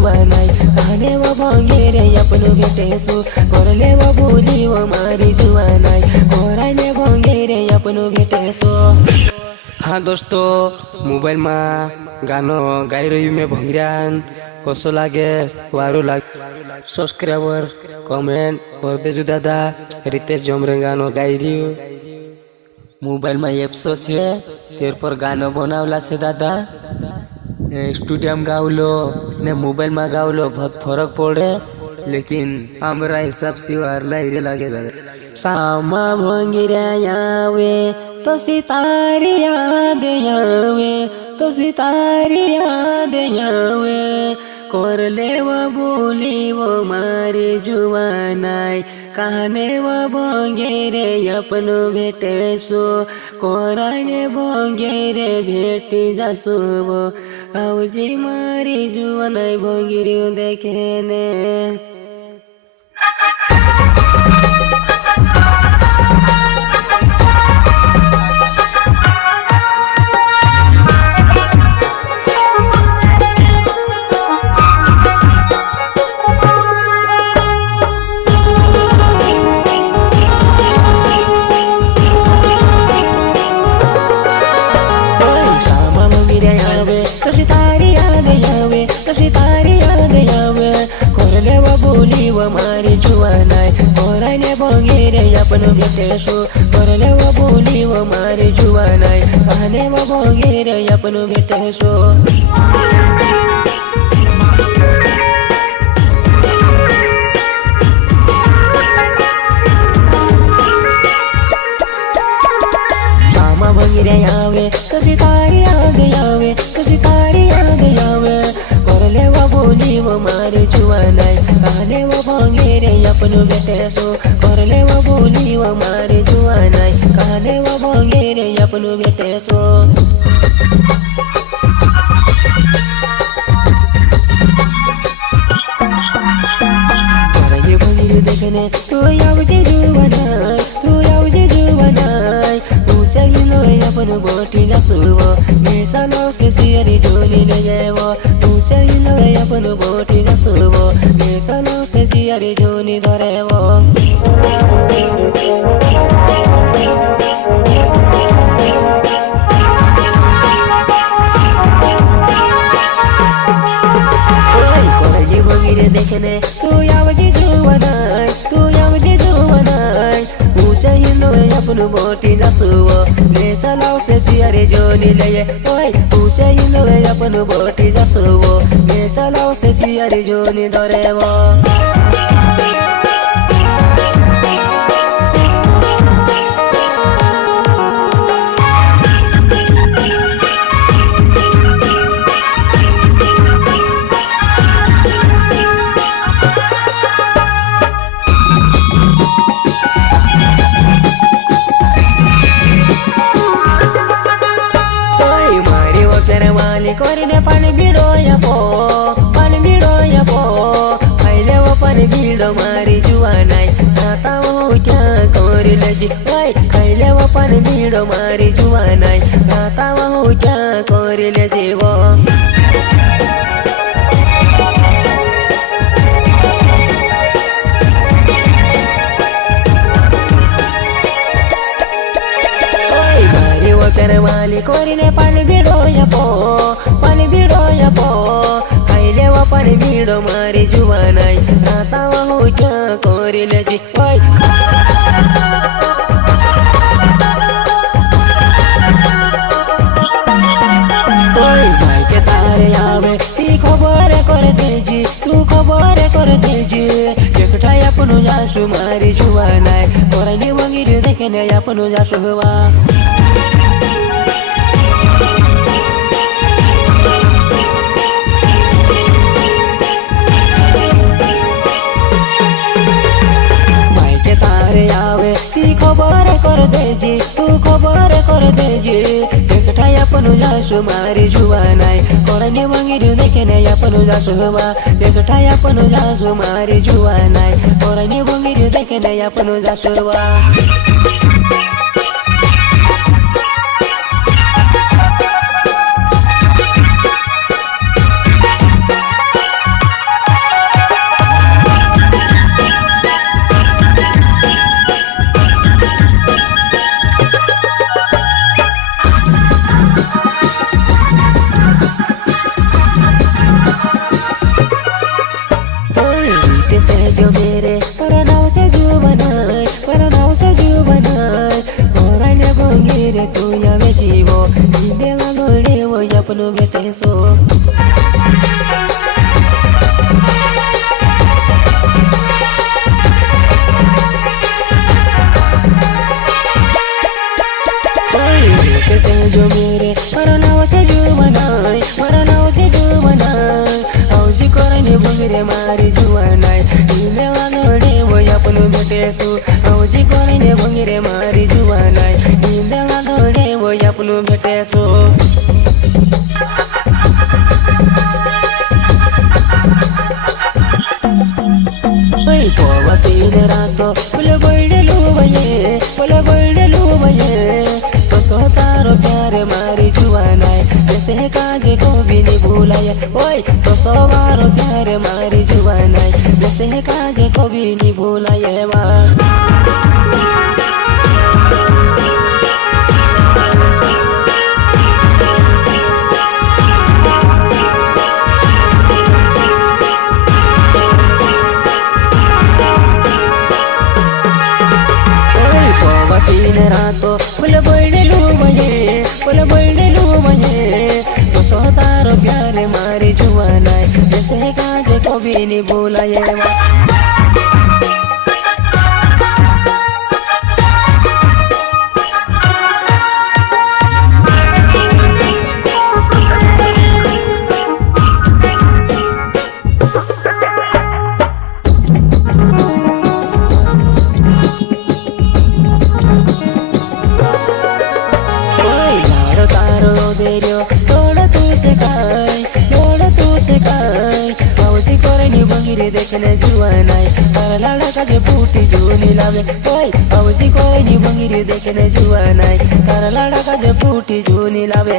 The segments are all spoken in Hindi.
जुवा नाई कहने वो भंगे रे अपनो भेटेसु करले वो बोली वो मारी जुवा नाई कोराने भंगे रे अपनो भेटेसु। हाँ दोस्तों, मोबाइल में गानो गाई रही मैं भंगरान कसो लागे वारू लागे सब्सक्राइबर कमेंट कर देजो दादा। रितेश जमरे गानो गाई रही मोबाइल में एप्सो छे तेर पर गानो बनावला से दादा। स्टूडियो में गावलो ने मोबाइल में गावलो बहुत फर्क पड़े, लेकिन हमारा हिसाब से वार लाइरे लागे दादा। सामा भंगिरा आवे तो सितारी याद आवे तो सितारी याद आवे कर ले वो बोली वो मारी जुवानाई कहने वो भंगेरे अपनो भेटेसो कोराने भंगेरे भेटी जासो वो आउजी मारी जुवानाई भंगिरी देखेने। करले वो बोली वो मारी जुवानाई कोराने भंगेरे अपनो भेटेसो करले वो बोली वो मारी जुवानाई कहने वो भंगेरे अपनो भेटेसो। सामा भंगिरे आवे तो सितारी याद आवे तो सितारी याद आवे करले वो बोली वो मारी जुवानाई कहने वो भंगेरे अपनो भेटेसो करले वो बोली वो मारी जुवानाई कहने वो भंगेरे अपनो भेटेसो। करले भंगिरी देखने तू आउजी जुवानाई तू आउजी जुवानाई अपनो बोटी जासुवो मेसालो से सियरी जोनी ले जावो तू से अपनो बोटी जासुवो मेसालो से सियरी जोनी धरेवो। कोई भंगिरे देखने तू आउजी जुवानाई तू आउजी जुवानाई अपनो बोटी जासुवो ले चलाओ से सियारे जोनी ले ओए पूछे अपनो बोटी जासुवो ले चलाओ से सियारे जोनी धरेवो। करने पानी भिड़ो खाइले वो पानी भिड़ो मारी जुवानाई आता वो क्या कर लजी खाइले वो पानी भिड़ो मारी जुवानाई आता वो क्या कर लजी वो। वाली करने पानी भिड़ो खाइले वो पानी भिड़ो मारी जुवानाई आता वो क्या कर लजी भाई के तारे आवे सी खबर कर देजी तू खबर कर देजी एकटा अपनो जासु मारी जुवानाई कोराने भंगिरी देखने अपनो जासु हुआ। आवे सी खबर कर देजी तू खबर कर देजी एकटा अपनो जासु मारी जुवानाई कोराने भंगिरी देखने अपनो जासु हुआ एकटा अपनो जासु मारी जुवानाई कोराने भंगिरी देखने अपनो जासु हुआ। આપનું ભેટેશો से जो मेरे मारा नाव छे जुवनाय मारा नाव छे जुवनाय औजी कोरने भंगरे मारी जुवनाय इले वालोडे वो आपनु भेटेसु औजी कोरने भंगरे मारी जुवनाय इले वालोडे वो आपनु भेटेसु ओय पोवासीन रातो फुल बळडेलु बये तो तारो प्यार मारी जुवानाय जैसे काजे को भी नहीं भूलाए ओए तो सवारो प्यार मारी जुवानाय जैसे काजे को भी नहीं भूलाए सीन रातो फुल बळडेलु बये तो तारो प्यार मारी जुवानाय जैसे काजे को भी नहीं भूलाए औजी कोरनी भंगीरे देखने जुवानाय तारा लाड़ा का जे बूटी जूनी लावे ओए औजी कोरनी भंगीरे देखने जुवानाय तारा लाड़ा का जे बूटी जूनी लावे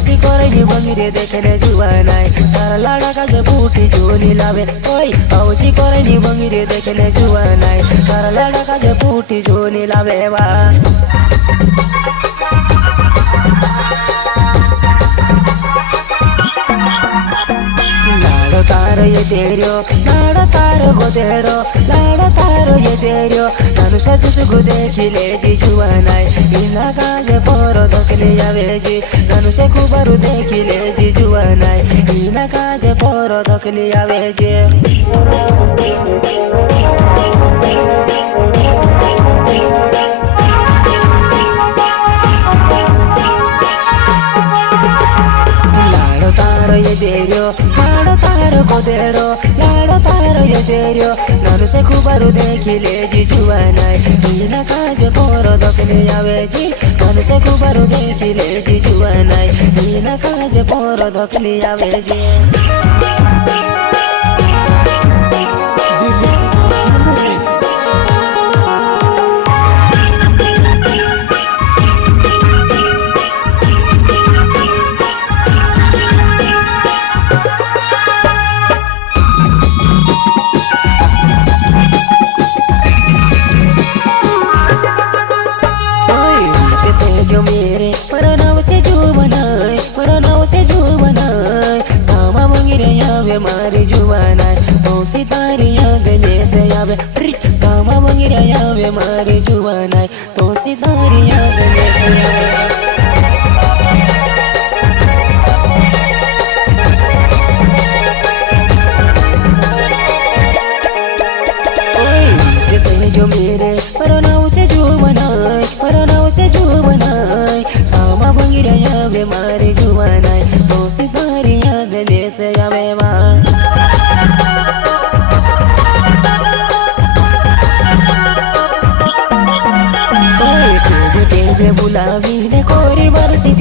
औजी कोरनी भंगीरे देखने जुवानाय तारा लाड़ा का जे बूटी जूनी लावे ओए औजी कोरनी भंगीरे देखने जुवानाय तारा लाड़ा का जे बूटी जूनी लावे लाड़ो तारो ये जेरियो लाड़ो तारो गोदेरो लाड़ो तारो ये जेरियो नानुसा चुचुगु देखिले जी जुवानाय इना काजे पोरो दकले आवेजी नानुसे कुबारु देखिले जी जुवानाय इना काजे पोरो दकले आवेजी ये जेरियो लाड़ो तारो गोदेरो लाड़ो तारो ये जेरियो नानुसे कुबारु देखिले जी जुवानाय इना काजे पोरो दकले आवेजी नानुसे कुबारु देखिले जी जुवानाय इना काजे पोरो दकले आवेजी जो मेरे परनाव चे जुवनाय सामा मंगिरे यावे मारी जुवानाय तो सितारी याद में से आवे सामा मंगिरे यावे मारी जुवानाय तो सितारी याद में से आवे जो मेरे परनाव चे जुवनाय सामा मंगिरे यावे मारी जुवानाय तो सितारी याद में से आवे बुलावी ने कोरी बरसी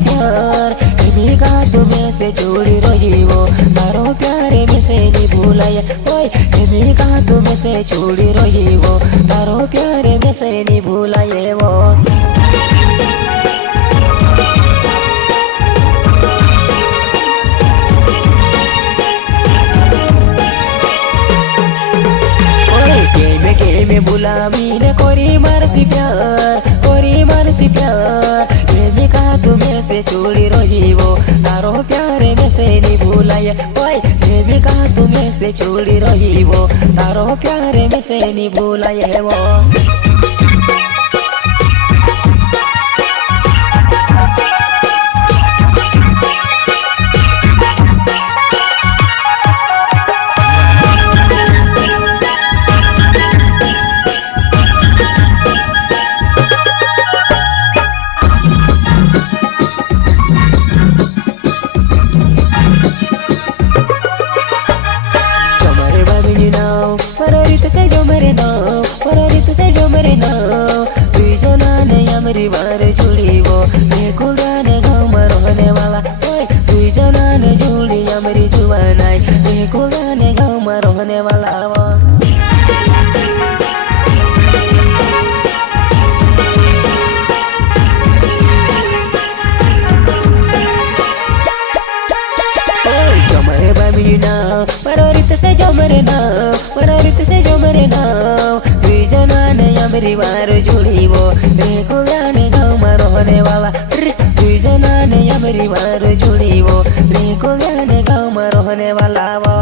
प्यार इमी का तुम्हें से छोड़ी रही वो तारो प्यारे में से नहीं भूलाया ओए इमी का तुम्हें से छोड़ी रही वो तारो प्यारे में से नहीं भूलाए वो में बुलावी ने कोरी बरसी प्यार करसी प्यार ये भी कहा तुम्हें से छोड़ी रहीबो तारो प्यार में से नहीं भूलाए ओए ये भी कहा तुम्हें से छोड़ी रहीबो तारो प्यार में से नहीं भूलाए वो से जो मेरे नाव तुझो नाने अमरी बार जुड़ी वो मैं कुगाने गाँव में रहने वाला ओए तुझो नाने जुड़ी अमरी जुआनाई मैं कुगाने गाँव में रहने वाला वो परोरित से जो मेरे नाव परोरित से जो मेरे नाव तुझो नाने अमरी बार जुड़ी वो मैं कुगाने गाँव में रहने वाला तुझो नाने अमरी बार जुड़ी वो मैं कुगाने गाँव में रहने वाला वो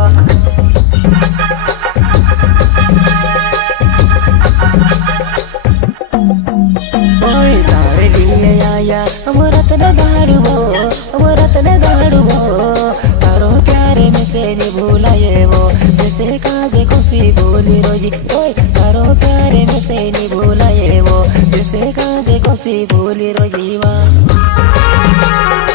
तारे लिए आया अमरत न दाड़ुबो तारो प्यारे में से नहीं भूलाए वो जैसे काजे खुशी बोली रोजी ओए तारो प्यारे में से नहीं भूलाए वो जैसे काजे खुशी बोली रोजी वा